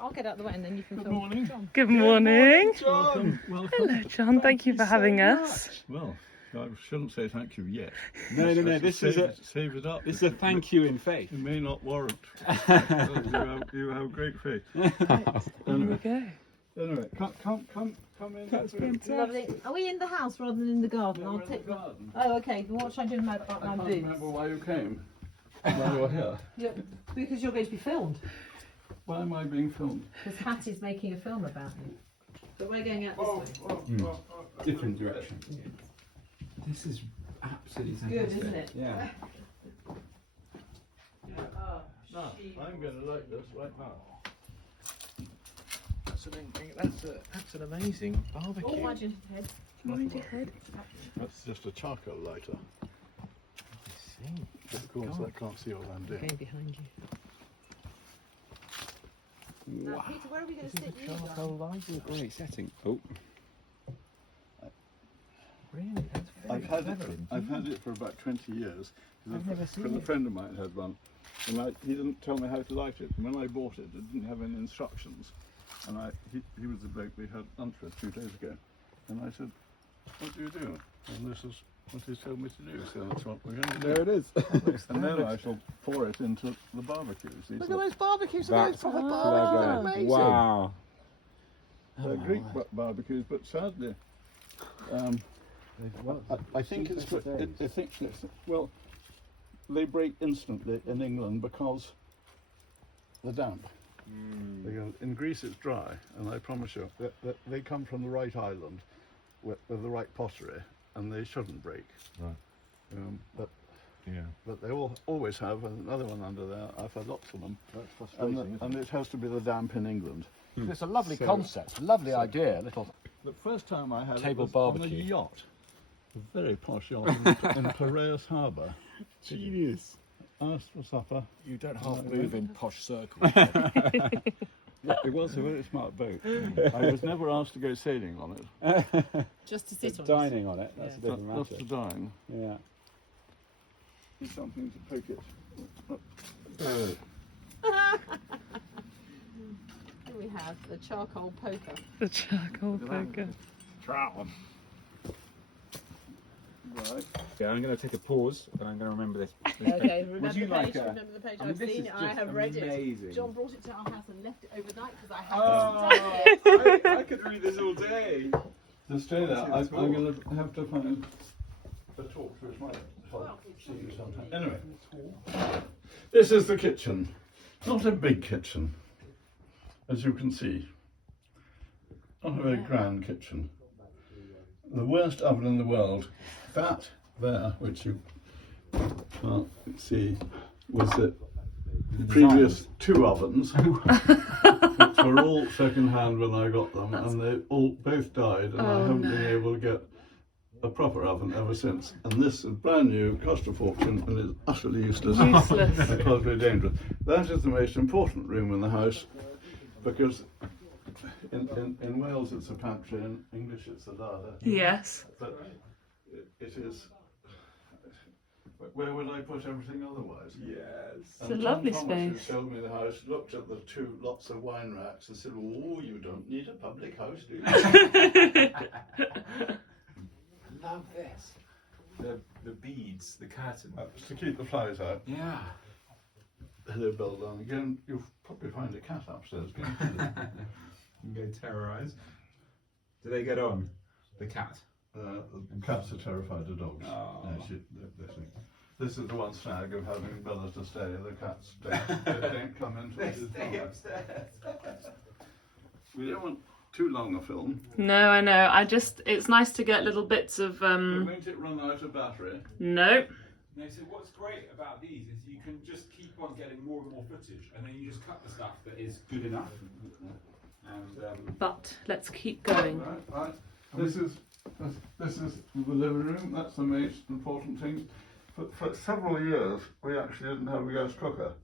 I'll get out of the way and then you can Good film. morning. John. Good morning. John. Welcome. Hello, John. Thank you for having us. Well, I shouldn't say thank you yet. No. This is save it up. This is a thank you in faith. It may not warrant. you have great faith. Here we go. Anyway, come in. That's fantastic. Lovely. Are we in the house rather than in the garden? Yeah, I'll we're in take the garden. Oh, okay. Then what should I do about I my can't boots? remember why you came. Why you're here. Yeah, because you're going to be filmed. Why am I being filmed? Because Hatty's making a film about you. But we're going out this way. Different direction. This is absolutely Good, fantastic. isn't it? Yeah. Oh, No, I'm going to like this right now. That's an amazing barbecue. Oh, mind your head. Mind your head. That's just a charcoal lighter. See. Of course, I can't see what I'm doing. Going behind you. Now, Wow. Peter, where are we going to sit? You guys? Charcoal lighting. Great setting. Oh. Really? That's very I've had it for about 20 years. I've never seen Because a it. friend of mine had one, and he didn't tell me how to light it. And when I bought it, it didn't have any instructions. And he was the bloke we had lunch with 2 days ago. And I said, "What do you do?" And this is what he told me to do. So that's what we're going to do. There it is. And then I shall pour it into the barbecues. These Look at are those barbecues. That's Proper clever. barbecues. Amazing. Wow. they're Greek barbecues, but sadly, I think it's well, they break instantly in England because the damp. Because in Greece it's dry, and I promise you that they come from the right island with the right pottery, and they shouldn't break. Right. But they always have another one under there. I've had lots of them. That's frustrating. And it has to be the damp in England. It's a lovely So- concept, lovely idea. Little The first time I had Table it was on a barbecue. yacht, a very posh yacht in Piraeus Harbour. Genius. Asked for supper. you don't half move in posh circles. It was a very smart boat. I was never asked to go sailing on it. Just to sit on Dining on it. That's a Yeah. different Just matter. to dine. Yeah. Need something to poke it. Here we have the charcoal poker. The charcoal poker. Trout. Right. Okay, I'm going to take a pause, but I'm going to remember this. Okay, remember Would you the page, like a- remember the page. I mean, I've this seen is it, I just have read amazing. it. John brought it to our house and left it overnight because I Oh, hadn't done it. I could read this all day. To stay there, That's I'm going to have to find a torch which might help see you sometime. Anyway, this is the kitchen. Not a big kitchen, as you can see. Not a very grand kitchen. The worst oven in the world. That there, which you can't see, was the previous 2 ovens, which were all second hand when I got them, and they both died, and I haven't been able to get a proper oven ever since. And this is brand new, cost a fortune, and is utterly useless. Useless. And possibly dangerous. That is the most important room in the house, because in Wales it's a pantry, in English it's a larder. Yes. But it is. Where would I put everything otherwise? Yes. It's a lovely Thomas, space. who showed me the house, looked at the 2 lots of wine racks and said, "Oh, you don't need a public house, do you?" Love this. The beads, the curtain. To keep the flies out. Yeah. Hello, bell down again. You'll probably find a cat upstairs. Go and feed it. And go terrorise. Do they get on? The cat. The cats are terrified of dogs. Oh. No, this is the one snag of having Bella to stay. The cats don't come into it. upstairs. We don't want too long a film. No, I know. It's nice to get little bits of, But won't it run out of battery? no. No, so what's great about these is you can just keep on getting more and more footage, and then you just cut the stuff that is good enough. And But let's keep going. Right. This is the living room. That's the most important thing. For several years, we actually didn't have a gas cooker.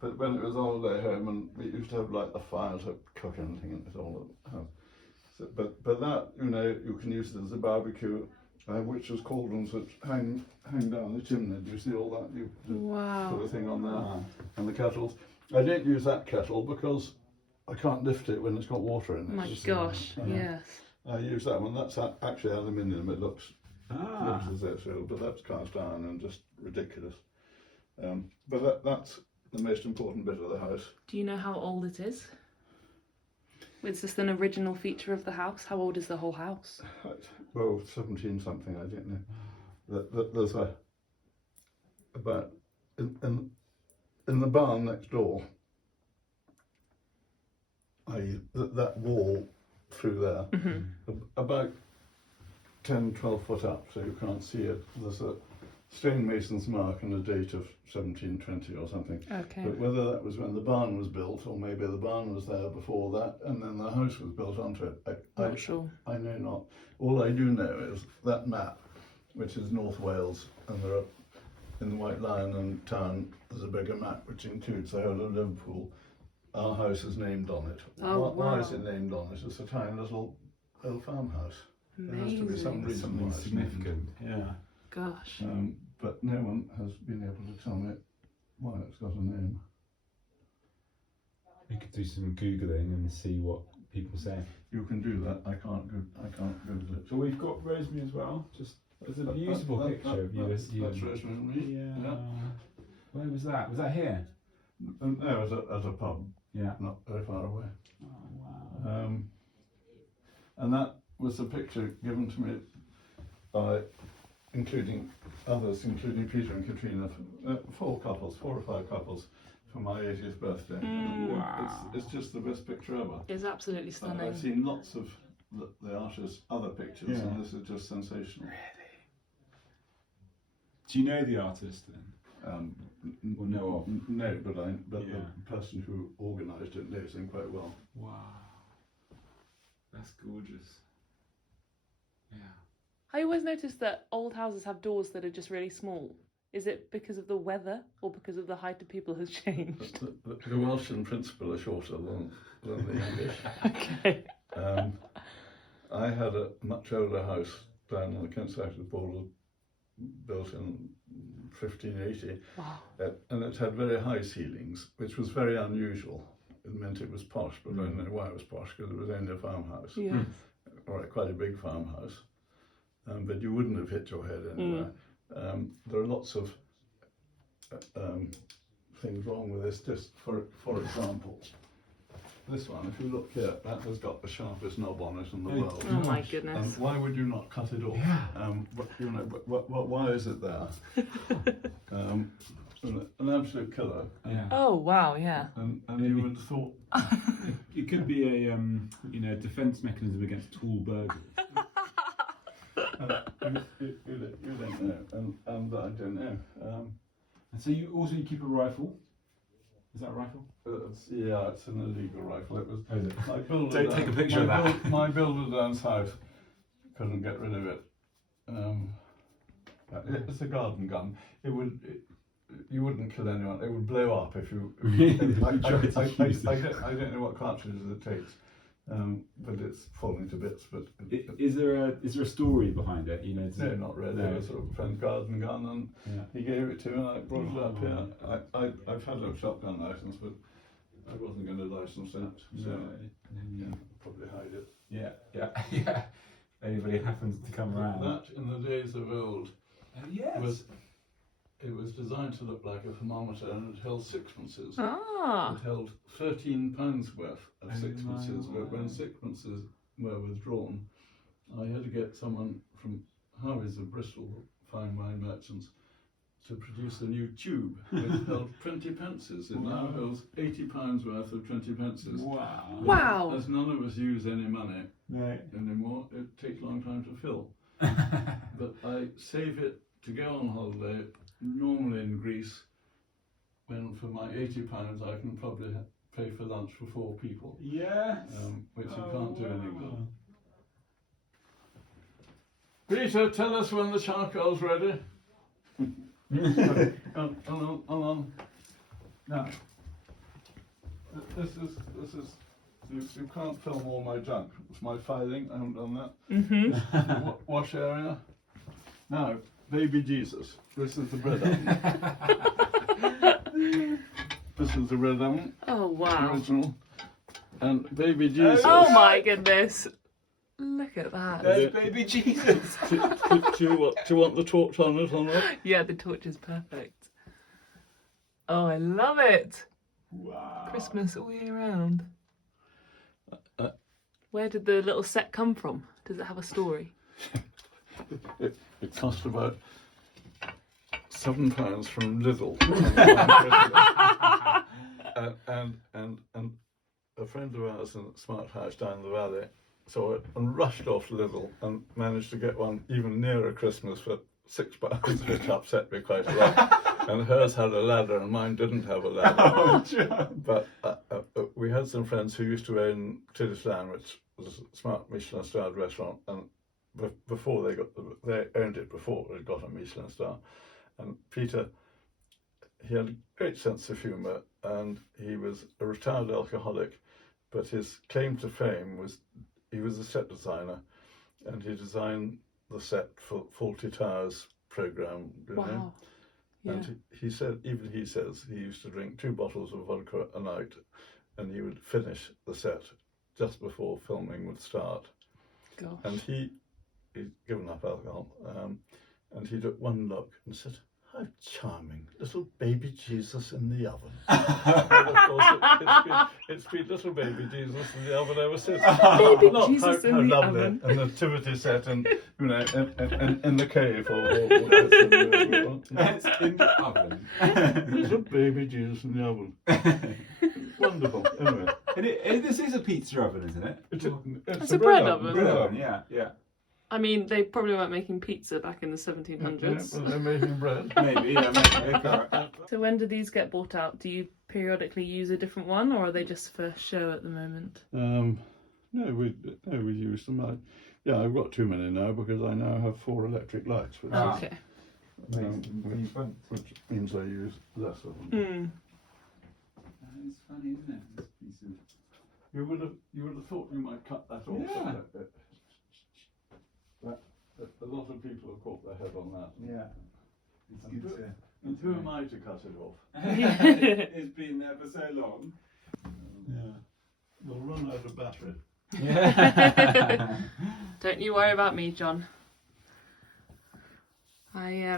But when it was holiday home, and we used to have like the fire to cook anything, and it was all at home. So, but that, you can use it as a barbecue. Which is cauldrons which hang down the chimney. Do you see all that? You Wow. put a thing on there, and the kettles. I don't use that kettle because I can't lift it when it's got water in it. Oh my Just, gosh, yes. I use that one. That's actually aluminium. It looks Ah. as if so, but that's cast iron and just ridiculous. But that's the most important bit of the house. Do you know how old it is? Is this an original feature of the house? How old is the whole house? Well, 17 something, I don't know. There's about in the barn next door. That wall through there, about 10, 12 foot up, so you can't see it. There's a stonemason's mark and a date of 1720 or something. Okay. But whether that was when the barn was built, or maybe the barn was there before that, and then the house was built onto it, Not sure. I know not. All I do know is that map, which is North Wales, and there are, in the White Lion and town, there's a bigger map which includes the whole of Liverpool. Our house is named on it. Oh, Why is wow. it named on it? It's a tiny little old farmhouse. There has to be some Amazing. reason Something why it's named. significant. Yeah. Gosh. But no one has been able to tell me why it's got a name. We could do some googling and see what people say. You can do that. I can't Google it. So we've got Rosemary as well. Just there's a beautiful picture of you. That's Rosemary. Yeah. Where was that? Was that here? No, at a pub, Yeah. not very far away. Oh wow. And that was a picture given to me by, including others, including Peter and Katrina, 4 or 5 couples, for my 80th birthday. Wow. It's just the best picture ever. It's absolutely stunning. I've seen lots of the artist's other pictures, Yeah. and this is just sensational. Do you know the artist then? Or know of? No, but Yeah. the person who organised it knows him quite well. Wow. That's gorgeous. Yeah. I always notice that old houses have doors that are just really small. Is it because of the weather or because of the height of people has changed? The Welsh in principle are shorter than the English. Okay. I had a much older house down on the Kent side of the border, built in 1580, Wow. and it had very high ceilings, which was very unusual. It meant it was posh, but I don't know why it was posh, because it was only a farmhouse, Yeah. or quite a big farmhouse. But you wouldn't have hit your head anywhere. There are lots of things wrong with this. Just for example, this one, if you look here, that has got the sharpest knob on it in the world. Oh my And goodness. why would you not cut it off? Why is it there? An absolute killer. Yeah. Oh wow, yeah. And you would have thought, It could be a defence mechanism against tall burglars. you don't know, and I don't know. And so you keep a rifle. Is that a rifle? It's an illegal rifle. It was. Oh, is it? My builder Don't take a picture of that. My builder down south couldn't get rid of it. It's a garden gun. You wouldn't kill anyone. It would blow up if you. I don't know what cartridges it takes, but it's falling to bits. But Is there a story behind it? no, not really. No. It was sort of a friend's garden gun, and Yeah. he gave it to me, and I brought it up here. I've had a shotgun license, but I wasn't going to license that, so No. probably hide it. Yeah. Anybody happens to come around. That in the days of old. Yes. It was designed to look like a thermometer, and it held sixpences. Ah. It held 13 pounds worth of Oh sixpences, my but when word. sixpences were withdrawn, I had to get someone from Harvey's of Bristol, fine wine merchants, to produce a new tube which held 20 pences. It now holds 80 pounds worth of 20 pences. Wow. Wow. As none of us use any money No. anymore, it takes a long time to fill. But I save it to go on holiday, normally in Greece, when for my £80 I can probably pay for lunch for 4 people, Yes. which you can't do in England. Peter, tell us when the charcoal's ready. on. Now, this is. You can't film all my junk. It's my filing. I haven't done that. Mm-hmm. Wash area. Now, baby Jesus. This is the bread oven. This is the bread oven. Oh wow. Original. And baby Jesus. Oh my goodness! Look at that. There's baby Jesus. Do you want the torch on it or not? Yeah, the torch is perfect. Oh, I love it. Wow. Christmas all year round. Uh, Where did the little set come from? Does it have a story? It cost about £7 from Lidl. and a friend of ours in a smart house down the valley saw it and rushed off to Lidl and managed to get one even nearer Christmas for £6, which upset me quite a lot. And hers had a ladder and mine didn't have a ladder. But we had some friends who used to own Tillisland, which was a smart Michelin starred restaurant, and before they owned it before it got a Michelin star. And Peter, he had a great sense of humour, and he was a retired alcoholic, but his claim to fame was he was a set designer, and he designed the set for Fawlty Towers programme. Wow. Yeah. And he said, even he says, he used to drink 2 bottles of vodka a night, and he would finish the set just before filming would start. Gosh. And he'd given up alcohol, and he took one look and said, "How charming, little baby Jesus in the oven." And of course, it's been little baby Jesus in the oven ever since. Baby Not Jesus how in the lovely oven. a nativity set in the cave or It's in the oven. little baby Jesus in the oven. Wonderful. Anyway, And this is a pizza oven, isn't it? It's a bread oven. Bread oven, yeah, yeah. I mean, they probably weren't making pizza back in the 1700s. Well, they're making bread. Maybe, yeah, maybe. Okay. So when do these get bought out? Do you periodically use a different one, or are they just for show at the moment? No, we use them. I've got too many now because I now have 4 electric lights, which, Okay. which means I use less of them. Mm. It's funny, isn't it? This piece of... You would have thought you might cut that off. Yeah. A lot of people have caught their head on that. Yeah. And who am I to cut it off? It's been there for so long. Yeah. We'll run out of battery. Yeah. Don't you worry about me, John. I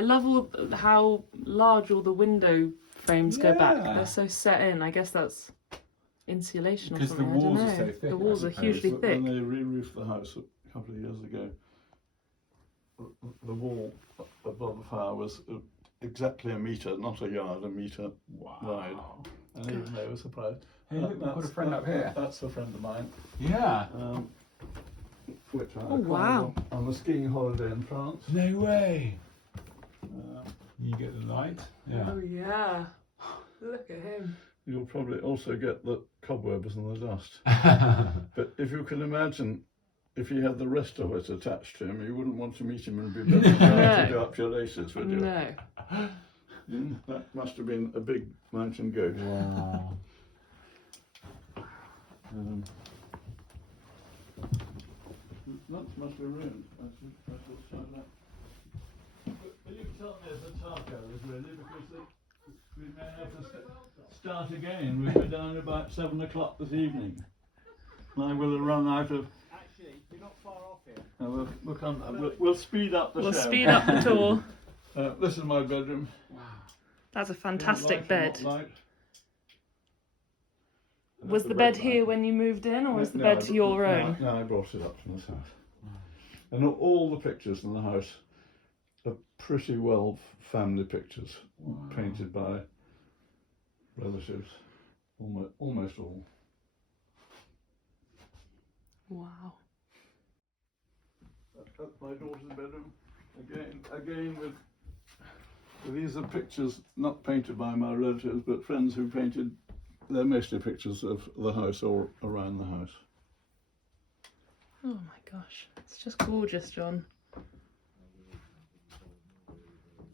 love how large all the window frames go back. Yeah. They're so set in. I guess that's insulation or Because the something. walls I are don't so know. thick, The I walls are suppose. hugely But thick. when they re-roofed the house a couple of years ago, the wall above the fire was exactly a metre, not a yard, a metre wide. And even they were surprised. Hey, look, we've got a friend up here. That's a friend of mine. Yeah. Which I Oh, wow. on a skiing holiday in France. No way. You get the light. Oh yeah. Look at him. You'll probably also get the cobwebs and the dust. But if you can imagine, if he had the rest of it attached to him, you wouldn't want to meet him and be bending down to do up your laces, would you? No. That must have been a big mountain goat. Wow. That must be ruined. I should try that. But you tell me if the taco is ready, because we may have to start again. We'll be down about 7 o'clock this evening. And I will have run out of... Actually, you're not far off here. We'll speed up the show. We'll speed up the tour. This is my bedroom. That's a fantastic bed. Light. Was the bed here when you moved in, or was the bed your own? No, I brought it up from this house. And all the pictures in the house are pretty well family pictures, painted by relatives, almost all. Wow. That's my daughter's bedroom. Again with these are pictures not painted by my relatives, but friends who painted. They're mostly pictures of the house or around the house. Oh my gosh, it's just gorgeous, John.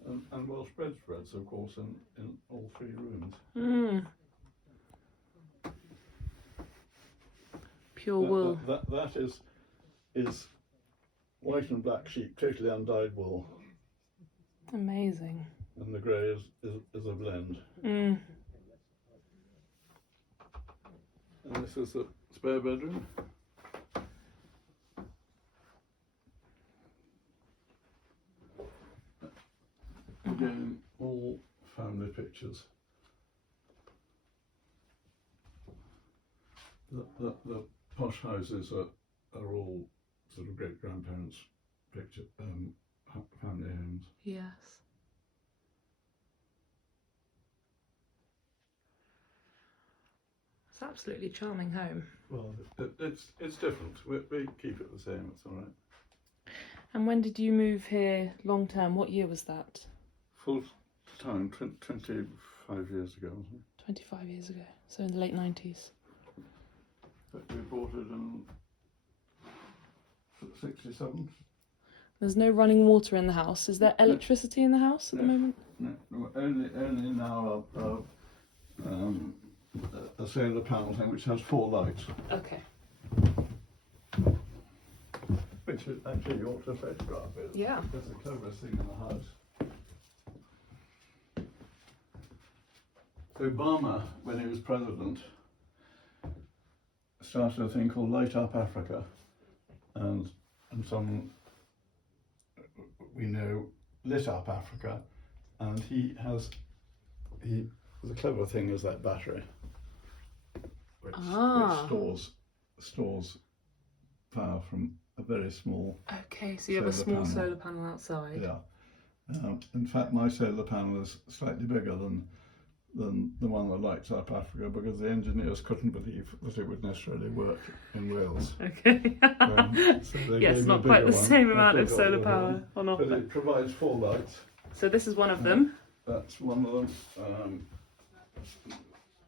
And well spreads, of course, in all 3 rooms. Mm. Pure wool. That is white and black sheep, totally undyed wool, Amazing. and the grey is a blend. Mm. And this is the spare bedroom. Again, all family pictures. The posh houses are all sort of great grandparents' picture family homes. Yes. It's an absolutely charming home. Well, it's different. We keep it the same. It's all right. And when did you move here long term? What year was that? Full time, 25 years ago, wasn't it? 25 years ago. So in the late 90s. But we bought it in 67. There's no running water in the house. Is there electricity in the house at the moment? No, only now a solar panel thing which has 4 lights. Okay. Which is actually you ought to photograph it. Yeah. It's the cleverest thing in the house. Obama, when he was president, started a thing called Light Up Africa, and some we know lit up Africa, and the clever thing is that battery, which stores power from a very small. Okay, so you have a small solar panel outside. Yeah. In fact, my solar panel is slightly bigger than the one that lights up Africa, because the engineers couldn't believe that it would necessarily work in Wales. Okay. So they yes, gave not me a quite the bigger same one. amount I've of still got solar the power one, on but offer. it provides 4 lights. So this is one of them. That's one of them.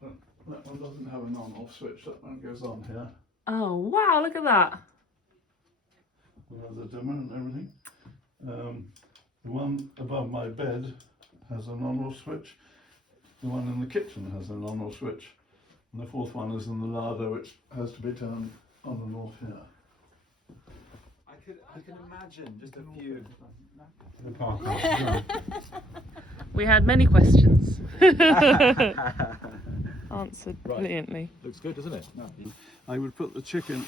That one doesn't have an on-off switch. That one goes on here. Oh wow! Look at that. There's a dimmer and everything. The one above my bed has an on-off switch. The one in the kitchen has an on-off switch, and the 4th one is in the larder, which has to be turned on and off here. I can imagine just a few. The park. We had many questions. Answered brilliantly. Looks good, doesn't it? No. I would put the chicken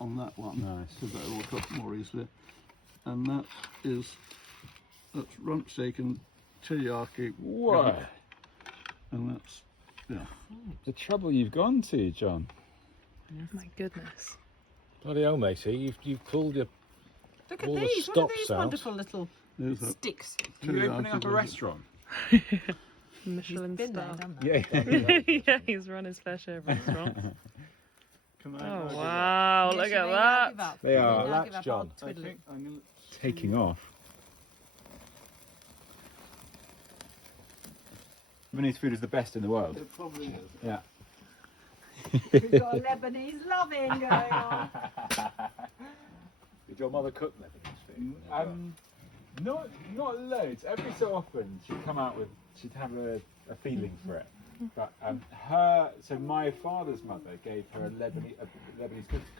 on that one, Nice. because that will cook more easily. And that's rump steak and teriyaki. Whoa. And that's, yeah. The trouble you've gone to, John. My goodness. Bloody hell, matey. You've pulled your Look at all the these. What are stops these out. wonderful little There's a sticks? Are you opening up a restaurant? Michelin Been there, star. done that. Yeah. Yeah, he's run his fair share of restaurants. Can Oh wow! Yes, Look you at may now give that. up. They You are. may now Relax, give up. John. I'll I twiddle think it. I'm going Taking off. Lebanese food is the best in the world. it probably is. Yeah. We've got a Lebanese loving going on. Did your mother cook Lebanese food? Not loads. Every so often she'd have a feeling for it. But my father's mother gave her a Lebanese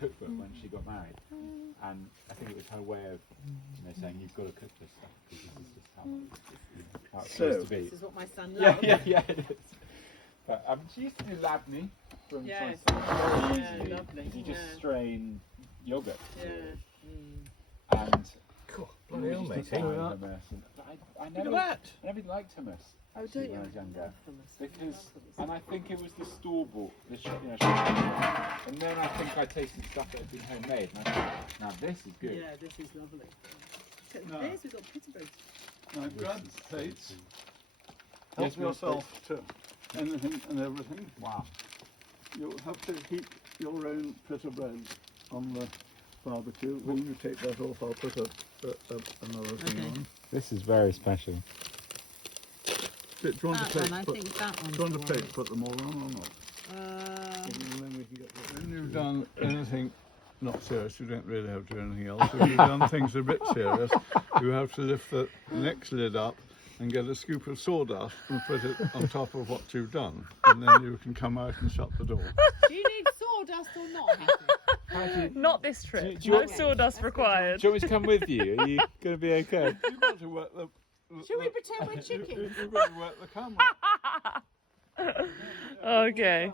cookbook when she got married, and I think it was her way of saying you've got to cook this stuff because this is just how it's supposed to be. This is what my son loves. Yeah, it is. But she used to do labneh from Yes. very Yeah, easy. lovely. You just Yeah. strain yogurt. Yeah. And bloody hell, matey. I never liked hummus. Oh, Actually, don't when you? I was younger, Because and I think it was the store bought, and then I think I tasted stuff that had been homemade, and I thought, now this is good. yeah, this is lovely. No. There's we've got Peterborough. Now grab plates. Yes, Help yourself to anything and everything. Wow. You'll have to heat your own bit of bread on the barbecue. When you take that off, I'll put another thing Okay. on. This is very special. Do you want That to one, plate? I think that one's Do you want the to plate one. put them all on or not? Um, When you've done anything not serious, you don't really have to do anything else. If you've done things a bit serious, you have to lift the next lid up and get a scoop of sawdust and put it on top of what you've done, and then you can come out and shut the door. do you need sawdust or not? Not this trip. Do you No want- sawdust required. Do you want me to come with you? Are you going to be okay? You've got to work the. Should we pretend we're chicken? You've got to work the camera. Okay.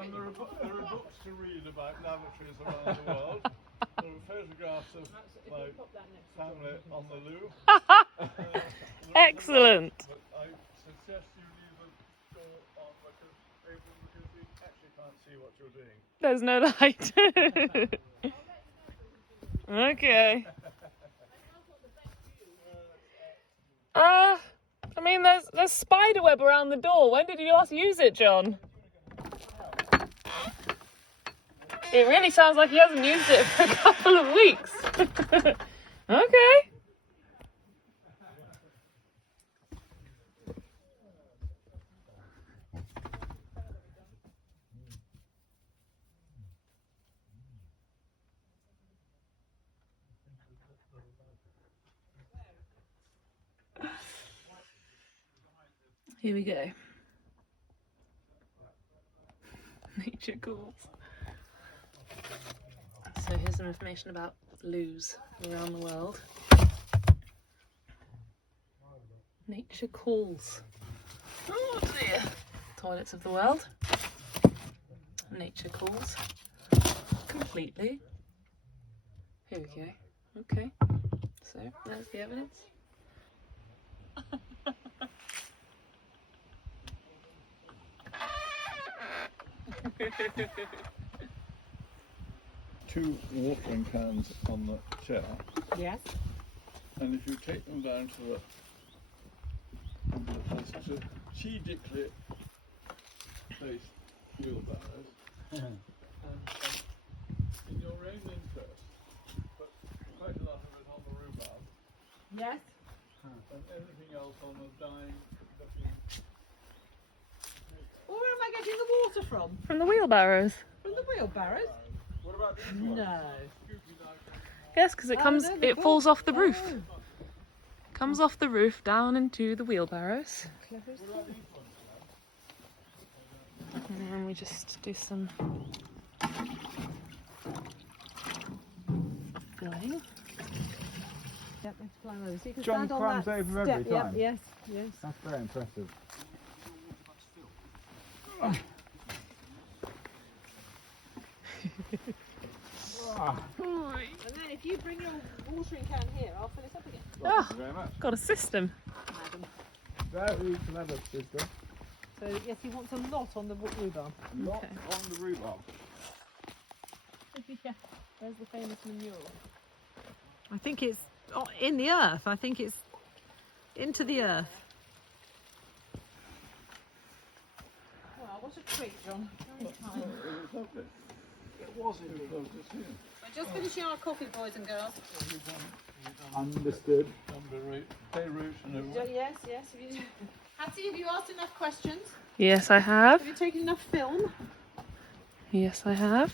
And there are books to read about lavatories around the world. There are photographs of my family on the loo. Excellent. But I suggest you leave the door on because you actually can't see what you're doing. There's no light. Okay. I mean, there's spider web around the door. When did you last use it, John? It really sounds like he hasn't used it for a couple of weeks. Okay. Here we go. Nature calls. So here's some information about loos around the world. Nature calls. Oh dear. Toilets of the world. Nature calls. Completely. Here we go. Okay. So there's the evidence. Two watering cans on the chair, Yes. and if you take them down to the strategically placed wheelbarrows, and in your own interest, put quite a lot of it on the rhubarb, Yes. and everything else on the dying looking. Well, where am I getting the water from? From the wheelbarrows. From the wheelbarrows? What about these ones? No. Yes, because it comes, no, the it falls off the roof. Oh. Comes off the roof down into the wheelbarrows. And then we just do some filling. Yep, let's climb over. So you can John stand on climbs that over step. every Yep, time. yes, yes. That's very impressive. And then if you bring your watering can here, I'll fill it up again. Well, thank you very much. Got a system. Madam. Very clever, sister. So yes, he wants a lot on the rhubarb. Not Okay. on the rhubarb. Yeah, there's the famous manure. I think it's in the earth. I think it's into the earth. Well, what a treat, John. Very kind. It was lovely. It was It was lovely to see you. We're just finishing our coffee, boys and girls. Understood. Beirut and everything. Yes, yes. Hatty, have you asked enough questions? Yes, I have. Have you taken enough film? Yes, I have.